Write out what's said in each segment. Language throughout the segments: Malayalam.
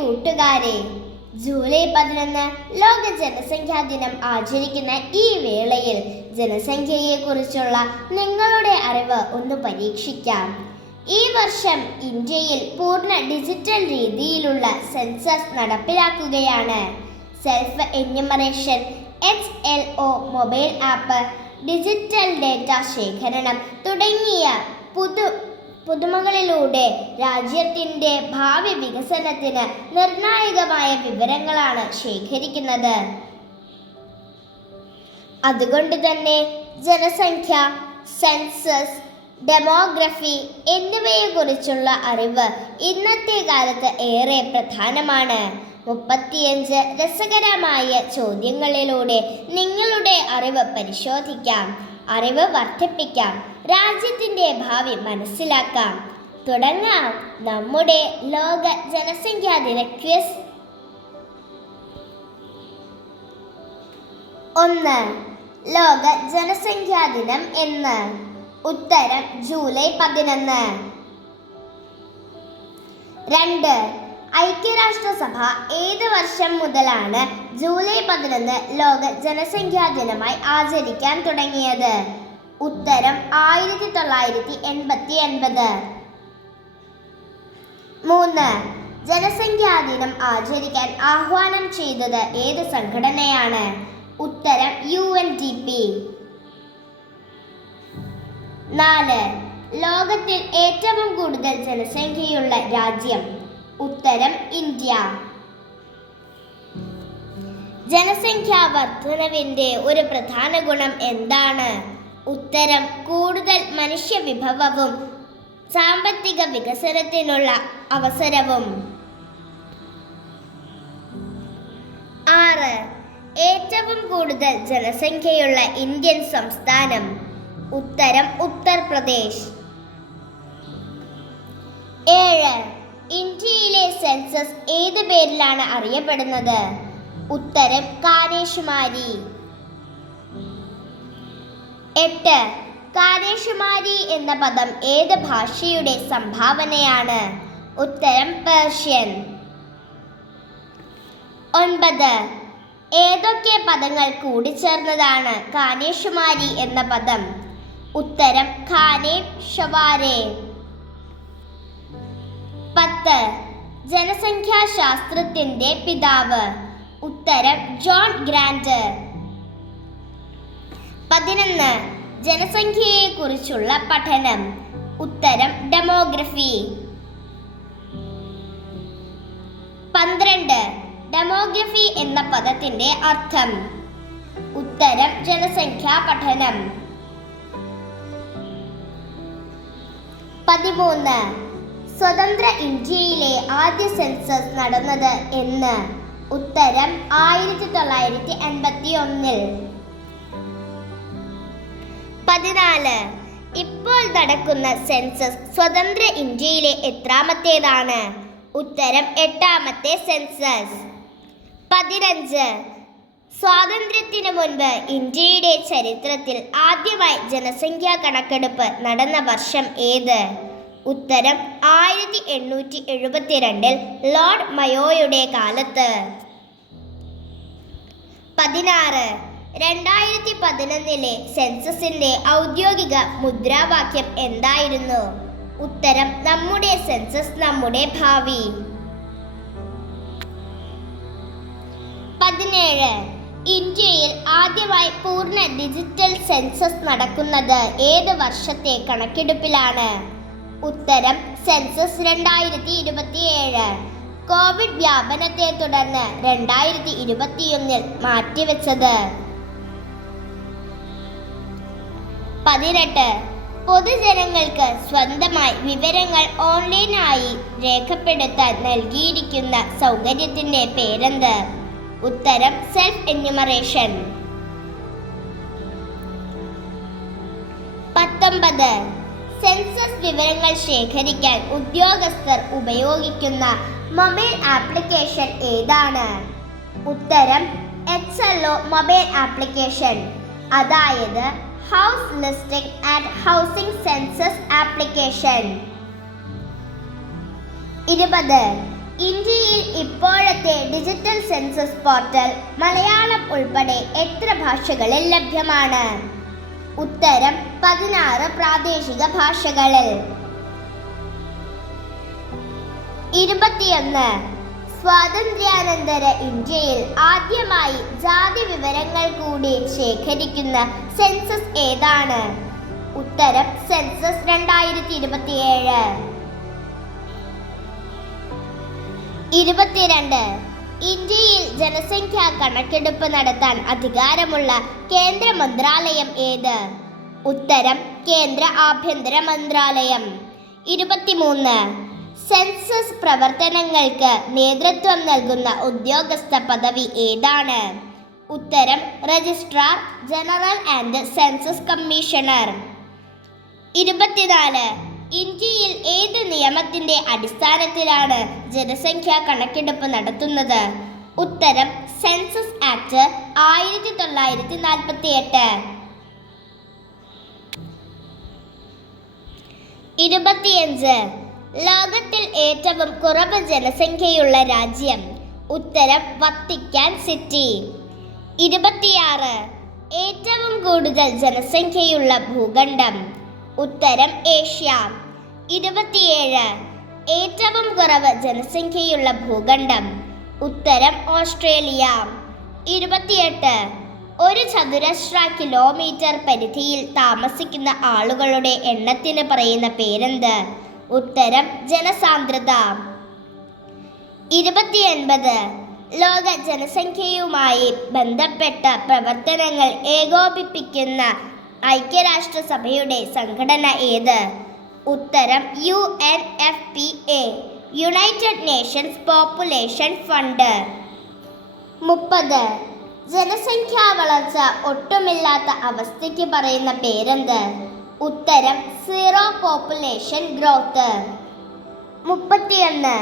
കൂട്ടുകാരെ, ജൂലൈ 11 ലോക ജനസംഖ്യാ ദിനം ആചരിക്കുന്ന ഈ വേളയിൽ ജനസംഖ്യയെക്കുറിച്ചുള്ള നിങ്ങളുടെ അറിവ് ഒന്ന് പരീക്ഷിക്കാം. ഈ വർഷം ഇന്ത്യയിൽ പൂർണ്ണ ഡിജിറ്റൽ രീതിയിലുള്ള സെൻസസ് നടപ്പിലാക്കുകയാണ്. Self enumeration, HLO mobile app, digital data ശേഖരണം തുടങ്ങിയ പുതുമകളിലൂടെ രാജ്യത്തിൻ്റെ ഭാവി വികസനത്തിന് നിർണായകമായ വിവരങ്ങളാണ് ശേഖരിക്കുന്നത്. അതുകൊണ്ട് തന്നെ ജനസംഖ്യ, സെൻസസ്, ഡെമോഗ്രഫി എന്നിവയെക്കുറിച്ചുള്ള അറിവ് ഇന്നത്തെ കാലത്ത് ഏറെ പ്രധാനമാണ്. 35 രസകരമായ ചോദ്യങ്ങളിലൂടെ നിങ്ങളുടെ അറിവ് പരിശോധിക്കാം, അറിവ് വർദ്ധിപ്പിക്കാം, രാജ്യത്തിൻ്റെ ഭാവി മനസ്സിലാക്കാം. തുടങ്ങാം നമ്മുടെ ലോക ജനസംഖ്യാ ദിന ക്വിസ്. 1. ലോക ജനസംഖ്യാ ദിനം എന്ന്? ഉത്തരം ജൂലൈ 11. 2. ഐക്യരാഷ്ട്രസഭ ഏത് വർഷം മുതലാണ് ജൂലൈ 11 ലോക ജനസംഖ്യാ ദിനമായി ആചരിക്കാൻ തുടങ്ങിയത്? ഉത്തരം 1989. 3. ജനസംഖ്യാ ദിനം ആചരിക്കാൻ ആഹ്വാനം ചെയ്തത് ഏത് സംഘടനയാണ്? ഉത്തരം UNDP. 4. ലോകത്തിൽ ഏറ്റവും കൂടുതൽ ജനസംഖ്യയുള്ള രാജ്യം? ഉത്തരം ഇന്ത്യ. ജനസംഖ്യാ വർധനവിൻ്റെ ഒരു പ്രധാന ഗുണം എന്താണ്? ഉത്തരം കൂടുതൽ മനുഷ്യ വിഭവവും സാമ്പത്തിക വികസനത്തിനുള്ള അവസരവും. 6. ഏറ്റവും കൂടുതൽ ജനസംഖ്യയുള്ള ഇന്ത്യൻ സംസ്ഥാനം? ഉത്തരം ഉത്തർപ്രദേശ്. 7. ഇന്ത്യയിലെ സെൻസസ് ഏത് പേരിലാണ് അറിയപ്പെടുന്നത്? ഉത്തരം കാനേഷുമാരി. 8. കാനേഷുമാരി എന്ന പദം ഏത് ഭാഷയുടെ സംഭാവനയാണ്? ഉത്തരം പേർഷ്യൻ. 9. ഏതൊക്കെ പദങ്ങൾ കൂടിച്ചേർന്നതാണ് കാനേഷുമാരി എന്ന പദം? ഉത്തരം ഖാനെ ഷവാരെ. 10. ജനസംഖ്യാശാസ്ത്രത്തിൻ്റെ പിതാവ്? ഉത്തരം ജോൺ ഗ്രാന്റ്. 11. ജനസംഖ്യയെക്കുറിച്ചുള്ള പഠനം? ഉത്തരം ഡെമോഗ്രഫി. 12. ഡെമോഗ്രഫി എന്ന പദത്തിൻ്റെ അർത്ഥം? ഉത്തരം ജനസംഖ്യാ പഠനം. 13. സ്വതന്ത്ര ഇന്ത്യയിലെ ആദ്യ സെൻസസ് നടന്നത് എന്ന്? ഉത്തരം 1981. 14. ഇപ്പോൾ നടക്കുന്ന സെൻസസ് സ്വതന്ത്ര ഇന്ത്യയിലെ എത്രാമത്തേതാണ്? ഉത്തരം 8ാമത്തെ സെൻസസ്. 15. സ്വാതന്ത്ര്യത്തിന് മുൻപ് ഇന്ത്യയുടെ ചരിത്രത്തിൽ ആദ്യമായി ജനസംഖ്യാ കണക്കെടുപ്പ് നടന്ന വർഷം ഏത്? ഉത്തരം 1872 ലോർഡ് മയോയുടെ കാലത്ത്. 16. 2011 സെൻസസിന്റെ ഔദ്യോഗിക മുദ്രാവാക്യം എന്തായിരുന്നു? ഉത്തരം നമ്മുടെ സെൻസസ് നമ്മുടെ ഭാവി. 17. ഇന്ത്യയിൽ ആദ്യമായി പൂർണ്ണ ഡിജിറ്റൽ സെൻസസ് നടക്കുന്നത് ഏത് വർഷത്തെ കണക്കെടുപ്പിലാണ്? ഉത്തരം സെൻസസ് 2027. കോവിഡ് വ്യാപനത്തെ തുടർന്ന് 2021 മാറ്റിവെച്ചത്. 18. പൊതുജനങ്ങൾക്ക് സ്വന്തമായി വിവരങ്ങൾ ഓൺലൈനായി രേഖപ്പെടുത്താൻ നൽകിയിരിക്കുന്ന സൗകര്യത്തിൻ്റെ പേരെന്ത്? ഉത്തരം സെൽഫ് എന്യൂമറേഷൻ. 19. സെൻസസ് വിവരങ്ങൾ ശേഖരിക്കാൻ ഉദ്യോഗസ്ഥർ ഉപയോഗിക്കുന്ന മൊബൈൽ ആപ്ലിക്കേഷൻ ഏതാണ്? ഉത്തരം HLO മൊബൈൽ ആപ്ലിക്കേഷൻ, അതായത് house listing and housing census application. 20. ഇന്ത്യയിൽ ഇപ്പോഴത്തെ ഡിജിറ്റൽ സെൻസസ് പോർട്ടൽ മലയാളം ഉൾപ്പെടെ എത്ര ഭാഷകളിൽ ലഭ്യമാണ്? ഉത്തരം 16 പ്രാദേശിക ഭാഷകളിൽ. 21. സ്വാതന്ത്ര്യാനന്തര ഇന്ത്യയിൽ ആദ്യമായി ജാതി വിവരങ്ങൾ കൂടി ശേഖരിക്കുന്ന സെൻസസ് ഏതാണ്? ഉത്തരം സെൻസസ് 2027. 22. ഇന്ത്യയിൽ ജനസംഖ്യാ കണക്കെടുപ്പ് നടത്താൻ അധികാരമുള്ള കേന്ദ്ര മന്ത്രാലയം ഏത്? ഉത്തരം കേന്ദ്ര ആഭ്യന്തര മന്ത്രാലയം. 23. സെൻസസ് പ്രവർത്തനങ്ങൾക്ക് നേതൃത്വം നൽകുന്ന ഉദ്യോഗസ്ഥ പദവി ഏതാണ്? ഉത്തരം registrar general and census commissioner. 24. ഇന്ത്യയിൽ ഏത് നിയമത്തിന്റെ അടിസ്ഥാനത്തിലാണ് ജനസംഖ്യാ കണക്കെടുപ്പ് നടത്തുന്നത്? ഉത്തരം സെൻസസ് ആക്ട് 1948. 25. ലോകത്തിൽ ഏറ്റവും കുറവ് ജനസംഖ്യയുള്ള രാജ്യം? ഉത്തരം വത്തിക്കാൻ സിറ്റി. 26. ഏറ്റവും കൂടുതൽ ജനസംഖ്യയുള്ള ഭൂഖണ്ഡം? ഉത്തരം ഏഷ്യ. 27. ഏറ്റവും കുറവ് ജനസംഖ്യയുള്ള ഭൂഖണ്ഡം? ഉത്തരം ഓസ്ട്രേലിയ. 28. ഒരു ചതുരശ്ര കിലോമീറ്റർ പരിധിയിൽ താമസിക്കുന്ന ആളുകളുടെ എണ്ണത്തിന് പറയുന്ന പേരെന്ത്? ഉത്തരം ജനസാന്ദ്രത. 29. ലോക ജനസംഖ്യയുമായി ബന്ധപ്പെട്ട പ്രവർത്തനങ്ങൾ ഏകോപിപ്പിക്കുന്ന ഐക്യരാഷ്ട്രസഭയുടെ സംഘടന ഏത്? ഉത്തരം UNFPA, United Nations population fund. 30. ജനസംഖ്യാ വളർച്ച ഒട്ടുമില്ലാത്ത അവസ്ഥയ്ക്ക് പറയുന്ന പേരെന്ത്? ഉത്തരം സീറോ പോപ്പുലേഷൻ ഗ്രോത്ത്. 31.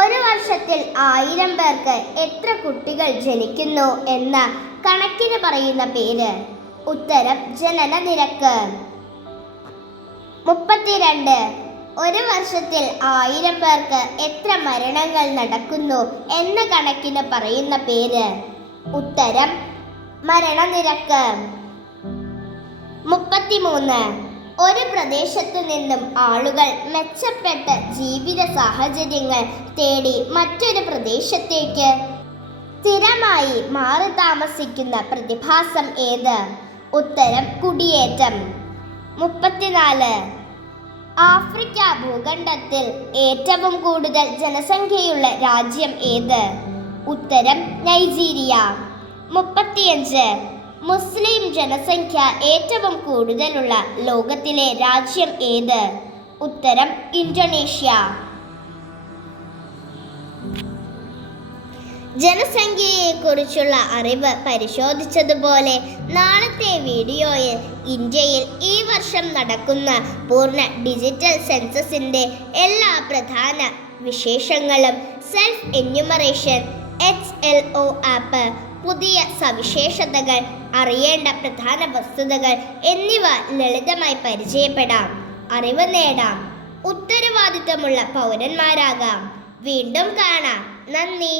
ഒരു വർഷത്തിൽ 1000 പേർക്ക് എത്ര കുട്ടികൾ ജനിക്കുന്നു എന്ന കണക്കിന് പറയുന്ന പേര്? ഉത്തരം ജനന നിരക്ക്. 32. ഒരു വർഷത്തിൽ 1000 പേർക്ക് എത്ര മരണങ്ങൾ നടക്കുന്നു എന്ന കണക്കിന് പറയുന്ന പേര്? ഉത്തരം മരണനിരക്ക്. 33. ഒരു പ്രദേശത്തു നിന്നും ആളുകൾ മെച്ചപ്പെട്ട ജീവിത സാഹചര്യങ്ങൾ തേടി മറ്റൊരു പ്രദേശത്തേക്ക് സ്ഥിരമായി മാറി താമസിക്കുന്ന പ്രതിഭാസം ഏത്? ഉത്തരം കുടിയേറ്റം. 34. ആഫ്രിക്ക ഭൂഖണ്ഡത്തിൽ ഏറ്റവും കൂടുതൽ ജനസംഖ്യയുള്ള രാജ്യം ഏത്? ഉത്തരം നൈജീരിയ. 35. മുസ്ലിം ജനസംഖ്യ ഏറ്റവും കൂടുതലുള്ള ലോകത്തിലെ രാജ്യം ഏത്? ഉത്തരം ഇന്തോനേഷ്യ. ജനസംഖ്യയെക്കുറിച്ചുള്ള അറിവ് പരിശോധിച്ചതുപോലെ നാളത്തെ വീഡിയോയിൽ ഇന്ത്യയിൽ ഈ വർഷം നടക്കുന്ന പൂർണ്ണ ഡിജിറ്റൽ സെൻസസിൻ്റെ എല്ലാ പ്രധാന വിശേഷങ്ങളും, സെൽഫ് എന്യൂമറേഷൻ, HLO ആപ്പ്, പുതിയ സവിശേഷതകൾ, അറിയേണ്ട പ്രധാന വസ്തുതകൾ എന്നിവ ലളിതമായി പരിചയപ്പെടാം. അറിവ് നേടാം, ഉത്തരവാദിത്തമുള്ള പൗരന്മാരാകാം. വീണ്ടും കാണാം. നന്ദി.